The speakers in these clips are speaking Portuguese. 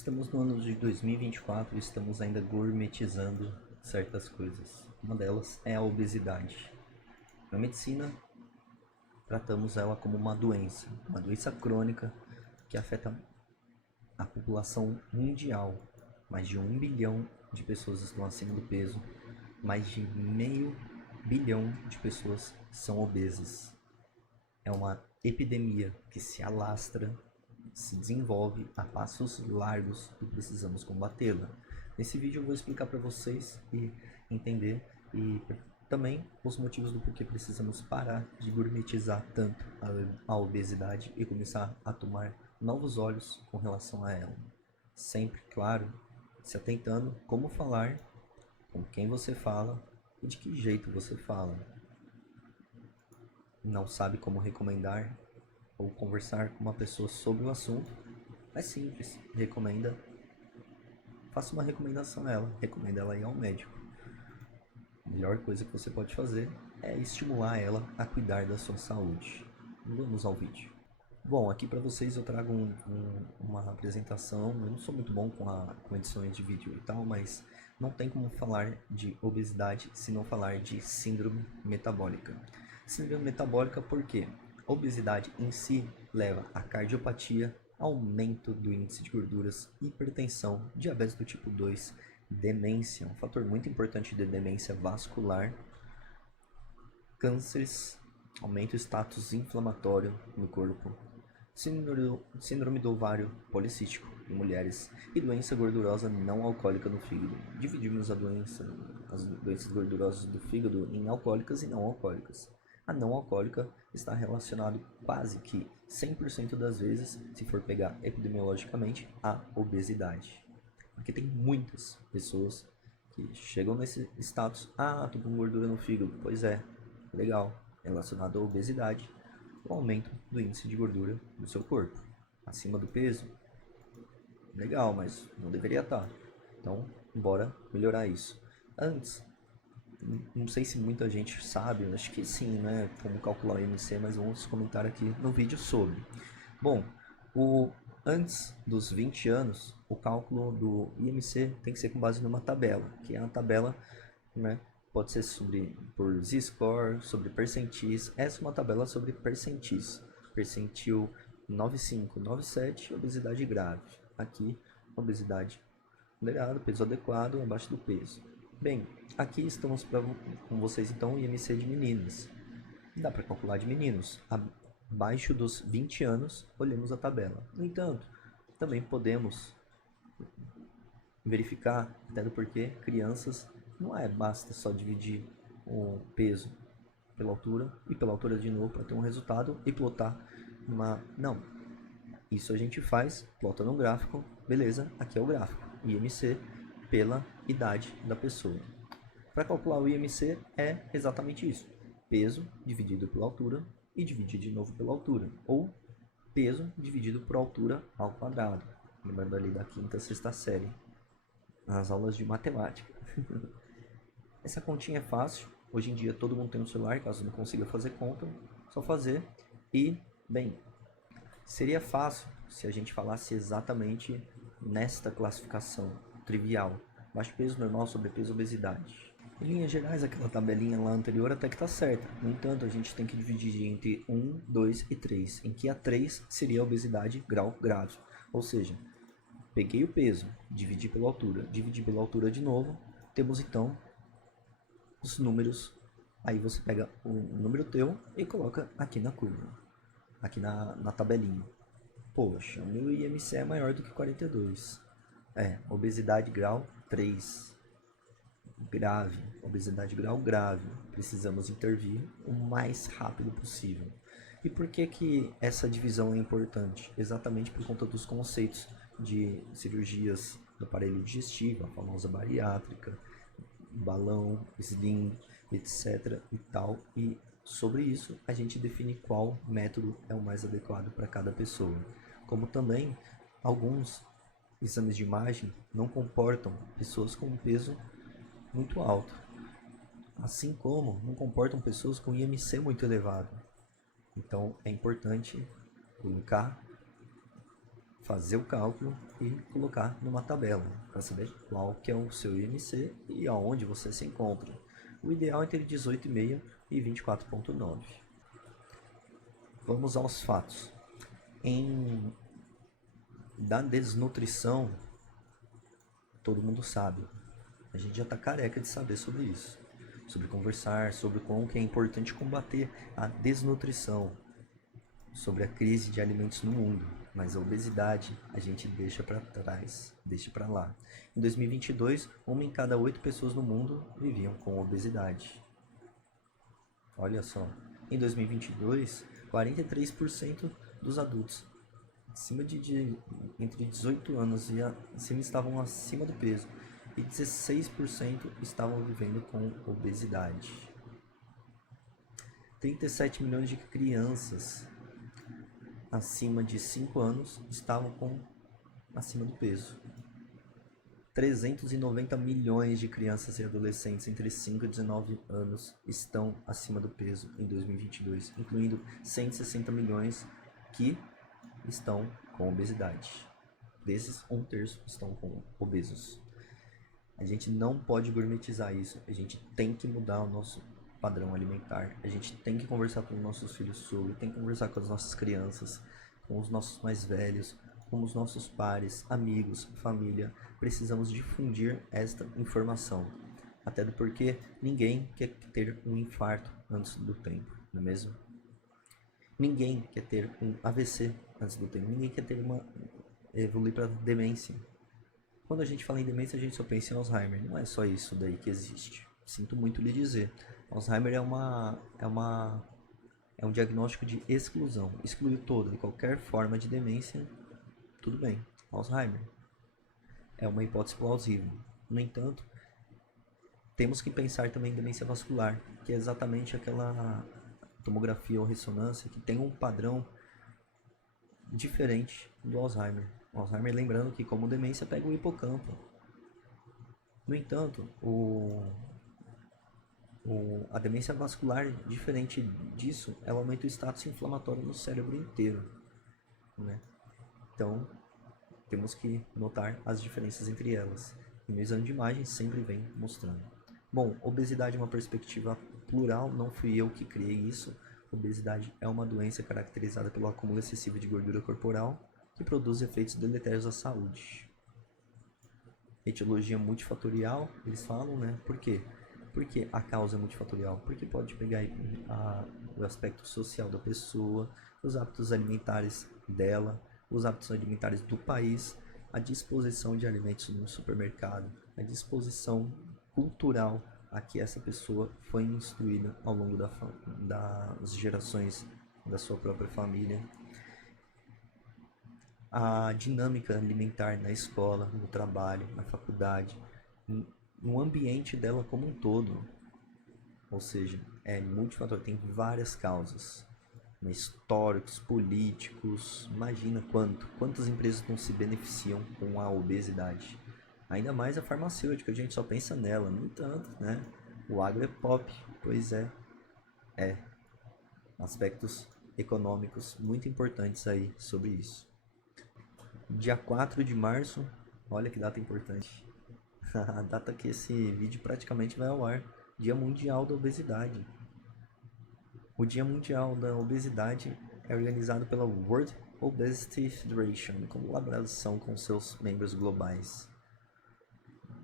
Estamos no ano de 2024 e estamos ainda gourmetizando certas coisas. Uma delas é a obesidade. Na medicina, tratamos ela como uma doença crônica que afeta a população mundial. Mais de 1 bilhão de pessoas estão acima do peso, mais de meio bilhão de pessoas são obesas. É uma epidemia que se alastra, se desenvolve a passos largos e precisamos combatê-la. Nesse vídeo eu vou explicar para vocês e entender e também os motivos do porquê precisamos parar de gourmetizar tanto a obesidade e começar a tomar novos olhos com relação a ela. Sempre, claro, se atentando como falar, com quem você fala e de que jeito você fala. Não sabe como recomendar ou conversar com uma pessoa sobre o assunto? É simples, faça uma recomendação a ela, recomenda ela ir ao médico. A melhor coisa que você pode fazer é estimular ela a cuidar da sua saúde. Vamos ao vídeo. Bom, aqui para vocês eu trago uma apresentação. Eu não sou muito bom com edições de vídeo e tal, mas não tem como falar de obesidade se não falar de síndrome metabólica. Síndrome metabólica por quê? A obesidade em si leva a cardiopatia, aumento do índice de gorduras, hipertensão, diabetes do tipo 2, demência, um fator muito importante de demência vascular, cânceres, aumenta o status inflamatório no corpo, síndrome do ovário policístico em mulheres e doença gordurosa não alcoólica no fígado. Dividimos as doenças gordurosas do fígado em alcoólicas e não alcoólicas. A não alcoólica está relacionado quase que 100% das vezes, se for pegar epidemiologicamente, à obesidade. Porque tem muitas pessoas que chegam nesse status, tô com gordura no fígado. Pois é, legal, relacionado à obesidade, o aumento do índice de gordura no seu corpo. Acima do peso, legal, mas não deveria estar. Então, bora melhorar isso. Antes, não sei se muita gente sabe, acho que sim, né? Como calcular o IMC, mas vamos comentar aqui no vídeo sobre. Bom, antes dos 20 anos, o cálculo do IMC tem que ser com base numa tabela, que é uma tabela, né? Pode ser por Z-score, sobre percentis. Essa é uma tabela sobre percentis. Percentil 95, 97, obesidade grave. Aqui, obesidade moderada, peso adequado, abaixo do peso. Bem, aqui estamos com vocês então o IMC de meninas. Dá para calcular de meninos. Abaixo dos 20 anos, olhamos a tabela. No entanto, também podemos verificar, até do porquê, crianças, basta só dividir o peso pela altura e pela altura de novo para ter um resultado e plotar Não, isso a gente faz, plota num gráfico, beleza, aqui é o gráfico, IMC pela idade da pessoa. Para calcular o IMC é exatamente isso, peso dividido pela altura e dividir de novo pela altura, ou peso dividido por altura ao quadrado, lembrando ali da quinta, sexta série, nas aulas de matemática. Essa continha é fácil, hoje em dia todo mundo tem um celular, caso não consiga fazer conta, só fazer e, bem, seria fácil se a gente falasse exatamente nesta classificação trivial, baixo peso, normal, sobrepeso, obesidade. Em linhas gerais, aquela tabelinha lá anterior até que está certa. No entanto, a gente tem que dividir entre 1, 2 e 3, em que a 3 seria a obesidade grau grave. Ou seja, peguei o peso, dividi pela altura de novo, temos então os números. Aí você pega o número teu e coloca aqui na curva, aqui na tabelinha. Poxa, meu IMC é maior do que 42. Obesidade grau 3. Grave, obesidade grau grave. Precisamos intervir o mais rápido possível. E por que essa divisão é importante? Exatamente por conta dos conceitos de cirurgias do aparelho digestivo, a famosa bariátrica, balão, slim, etc. e tal. E sobre isso a gente define qual método é o mais adequado para cada pessoa. Como também alguns exames de imagem não comportam pessoas com um peso muito alto, assim como não comportam pessoas com IMC muito elevado. Então é importante linkar fazer o cálculo e colocar numa tabela para saber qual que é o seu IMC e aonde você se encontra. O ideal é entre 18,5 e 24,9. Vamos aos fatos. Da desnutrição, todo mundo sabe. A gente já está careca de saber sobre isso. Sobre conversar, sobre como que é importante combater a desnutrição, sobre a crise de alimentos no mundo. Mas a obesidade a gente deixa para trás, deixa para lá. Em 2022, uma em cada 8 pessoas no mundo viviam com obesidade. Olha só, em 2022, 43% dos adultos entre 18 anos e acima estavam acima do peso e 16% estavam vivendo com obesidade. 37 milhões de crianças acima de 5 anos estavam acima do peso. 390 milhões de crianças e adolescentes entre 5 e 19 anos estão acima do peso em 2022, incluindo 160 milhões que estão com obesidade. Desses, 1/3 estão com obesos. A gente não pode gourmetizar isso, a gente tem que mudar o nosso padrão alimentar, a gente tem que conversar com os nossos filhos sobre, tem que conversar com as nossas crianças, com os nossos mais velhos, com os nossos pares, amigos, família. Precisamos difundir esta informação, até porque ninguém quer ter um infarto antes do tempo, não é mesmo? Ninguém quer ter um AVC antes do tempo, ninguém quer ter evoluir para demência. Quando a gente fala em demência, a gente só pensa em Alzheimer. Não é só isso daí que existe. Sinto muito lhe dizer. Alzheimer é um diagnóstico de exclusão. Excluir toda e qualquer forma de demência, tudo bem. Alzheimer é uma hipótese plausível. No entanto, temos que pensar também em demência vascular, que é exatamente aquela tomografia ou ressonância que tem um padrão diferente do Alzheimer. O Alzheimer, lembrando que como demência pega o hipocampo. No entanto, a demência vascular, diferente disso, ela aumenta o status inflamatório no cérebro inteiro, né? Então, temos que notar as diferenças entre elas. E no exame de imagem sempre vem mostrando. Bom, obesidade é uma perspectiva plural, não fui eu que criei isso. Obesidade é uma doença caracterizada pelo acúmulo excessivo de gordura corporal que produz efeitos deletérios à saúde. Etiologia multifatorial, eles falam, né? Por quê? Porque a causa é multifatorial, porque pode pegar o aspecto social da pessoa, os hábitos alimentares dela, os hábitos alimentares do país, a disposição de alimentos no supermercado, a disposição cultural a que essa pessoa foi instruída ao longo das gerações da sua própria família, a dinâmica alimentar na escola, no trabalho, na faculdade, no ambiente dela como um todo. Ou seja, é multifatorial, tem várias causas, né? Históricos, políticos, imagina quantas empresas não se beneficiam com a obesidade. Ainda mais a farmacêutica, a gente só pensa nela. No entanto, né? O agro é pop, pois é. Aspectos econômicos muito importantes aí sobre isso. Dia 4 de março, olha que data importante. A data que esse vídeo praticamente vai ao ar. Dia Mundial da Obesidade. O Dia Mundial da Obesidade é organizado pela World Obesity Federation, em colaboração com seus membros globais.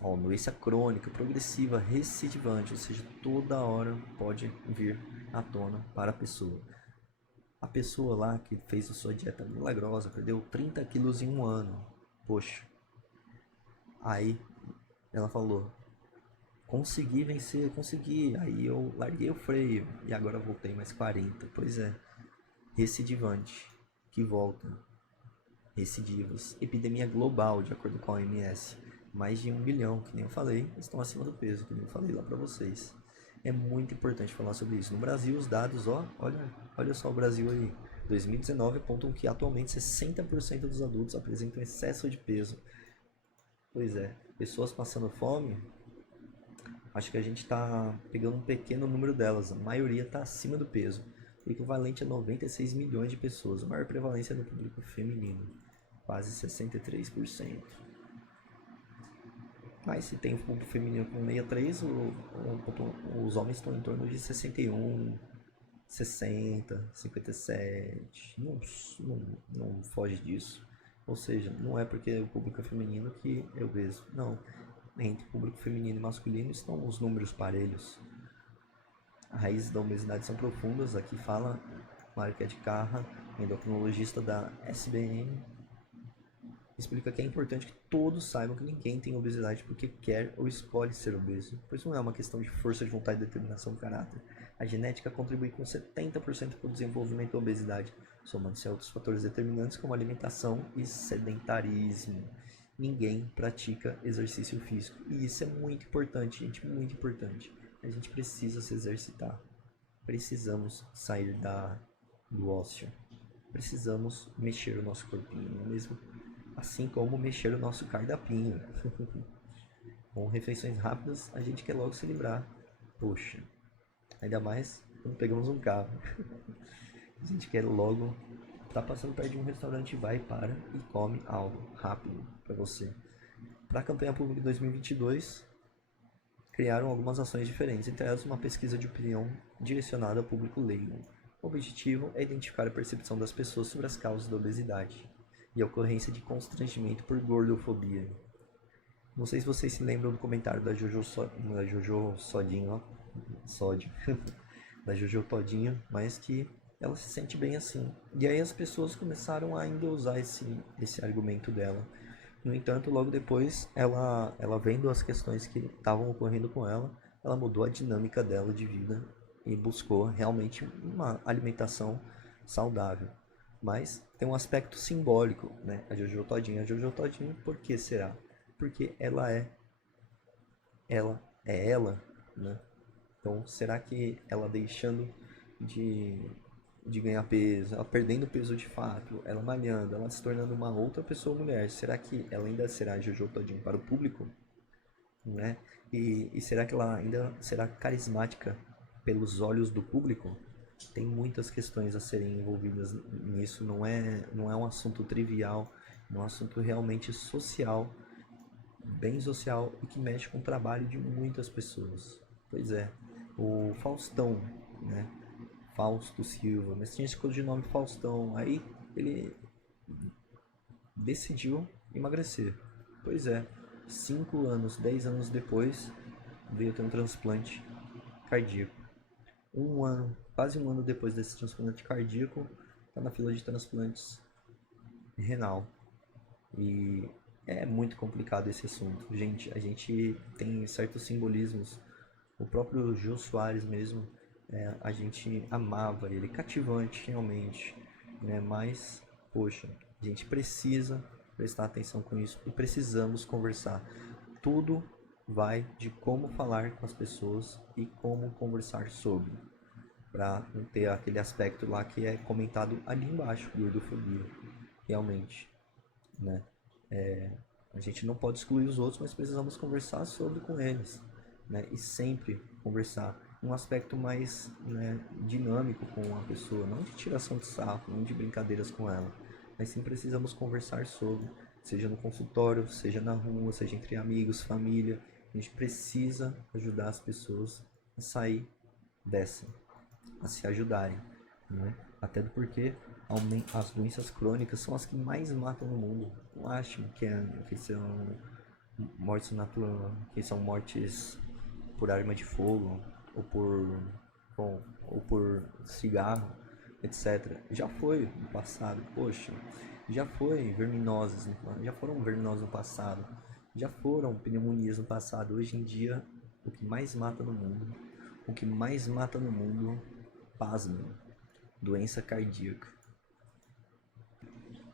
Doença crônica, progressiva, recidivante, ou seja, toda hora pode vir à tona para a pessoa. A pessoa lá que fez a sua dieta milagrosa, perdeu 30 quilos em um ano. Poxa. Aí ela falou, consegui vencer, consegui. Aí eu larguei o freio e agora voltei mais 40. Pois é, recidivante, que volta. Recidivas. Epidemia global, de acordo com a OMS. Mais de 1 bilhão, que nem eu falei, estão acima do peso, que nem eu falei lá pra vocês. É muito importante falar sobre isso. No Brasil, os dados, olha só o Brasil aí. 2019 apontam que atualmente 60% dos adultos apresentam excesso de peso. Pois é, pessoas passando fome, acho que a gente está pegando um pequeno número delas. A maioria está acima do peso, o equivalente a 96 milhões de pessoas. A maior prevalência é no público feminino. quase 63%. Mas se tem o público feminino com 63, os homens estão em torno de 61, 60, 57, não foge disso. Ou seja, não é porque o público é feminino que é obeso, não. Entre público feminino e masculino estão os números parelhos. As raízes da obesidade são profundas, aqui fala Marquette Carra, endocrinologista da SBM, explica que é importante que todos saibam que ninguém tem obesidade porque quer ou escolhe ser obeso, pois não é uma questão de força de vontade e determinação do caráter. A genética contribui com 70% para o desenvolvimento da obesidade, somando-se a outros fatores determinantes como alimentação e sedentarismo. Ninguém pratica exercício físico, e isso é muito importante, gente, muito importante. A gente precisa se exercitar, precisamos sair do ócio, precisamos mexer o nosso corpinho, não é mesmo? Assim como mexer o nosso cardápio. Com refeições rápidas, a gente quer logo se livrar. Poxa, ainda mais quando pegamos um carro. A gente quer logo tá passando perto de um restaurante, vai, para e come algo rápido para você. Para a campanha pública de 2022, criaram algumas ações diferentes, entre elas uma pesquisa de opinião direcionada ao público leigo. O objetivo é identificar a percepção das pessoas sobre as causas da obesidade e a ocorrência de constrangimento por gordofobia. Não sei se vocês se lembram do comentário da Jojo Sodinho, ó, sódio, da Jojo Todinho, mas que ela se sente bem assim. E aí as pessoas começaram a ainda usar esse argumento dela. No entanto, logo depois, ela vendo as questões que estavam ocorrendo com ela mudou a dinâmica dela de vida e buscou realmente uma alimentação saudável. Mas tem um aspecto simbólico, né? A Jojo Todinho, por que será? Porque ela é ela, né? Então, será que ela deixando de ganhar peso, ela perdendo peso de fato, ela malhando, ela se tornando uma outra pessoa mulher, será que ela ainda será a Jojo Todinho para o público? Né? E será que ela ainda será carismática pelos olhos do público? Tem muitas questões a serem envolvidas nisso, não é um assunto trivial, é um assunto realmente social, bem social e que mexe com o trabalho de muitas pessoas. Pois é, o Faustão, né? Fausto Silva, mas tinha esse de nome Faustão, aí ele decidiu emagrecer. Pois é, 5 anos, 10 anos depois, veio ter um transplante cardíaco. Quase um ano depois desse transplante cardíaco, está na fila de transplantes renal. E é muito complicado esse assunto. Gente, a gente tem certos simbolismos. O próprio Jô Soares mesmo, a gente amava ele, cativante realmente, né? Mas, poxa, a gente precisa prestar atenção com isso e precisamos conversar. Tudo vai de como falar com as pessoas e como conversar sobre, para não ter aquele aspecto lá que é comentado ali embaixo, gordofobia, realmente, né? A gente não pode excluir os outros, mas precisamos conversar sobre com eles, né? E sempre conversar um aspecto mais, né, dinâmico com a pessoa, não de tiração de sarro, não de brincadeiras com ela, mas sim precisamos conversar sobre, seja no consultório, seja na rua, seja entre amigos, família. A gente precisa ajudar as pessoas a sair dessa, a se ajudarem, né? Até porque as doenças crônicas são as que mais matam no mundo. Não acham que são mortes naturais, que são mortes por arma de fogo ou por cigarro, etc. Já foi no passado, poxa, já foram verminoses no passado, já foram pneumonias no passado. Hoje em dia, o que mais mata no mundo, pasmem, doença cardíaca.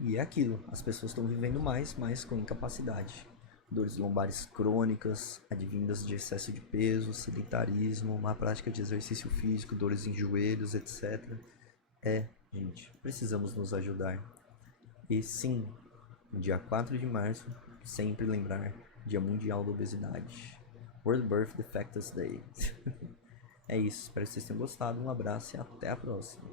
E é aquilo, as pessoas estão vivendo mais, mas com incapacidade. Dores lombares crônicas, advindas de excesso de peso, sedentarismo, má prática de exercício físico, dores em joelhos, etc. Gente, precisamos nos ajudar. E sim, dia 4 de março, sempre lembrar, Dia Mundial da Obesidade. World Birth Defectors Day. É isso, espero que vocês tenham gostado, um abraço e até a próxima.